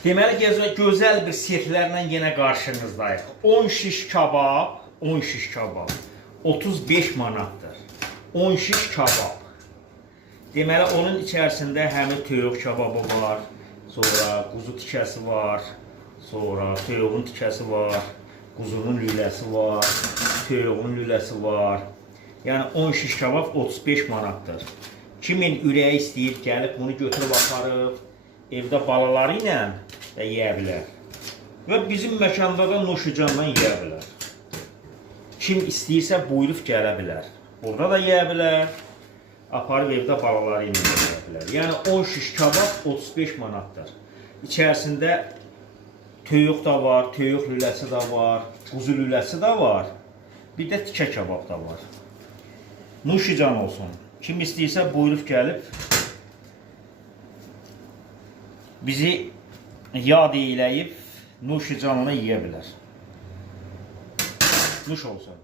Deməli gözəl bir setlərlə yenə qarşınızdayıq. 10 şiş kabab, 10 şiş kabab 35 manatdır. 10 şiş kabab. Deməli onun içərisində həmin toyuq kababı var, sonra quzu tikəsi var, sonra toyuğun tikəsi var, quzunun lüləsi var, toyuğun lüləsi var. Yəni 10 şiş kabab 35 manatdır. Kimin ürəyi istəyir, gəlib bunu götürüb aparıb evdə balaları ilə də yeyə bilər. Və bizim məkanda da nuşucanla yeyə bilər. Kim istəyirsə buyurub gələ bilər. Burada da yeyə bilər, aparıb evdə balaları ilə yeyə bilər. Yəni 10 şiş kabab 35 manatdır. İçərisində toyuq da var, toyuq lüləsi də var, quzu lüləsi də var. Bir də tikə kabab da var. Nuşucan olsun. Kim istəyirsə buyurub gəlib bizi yad eləyib nuşucanla yeyə bilər. Nuş olsun.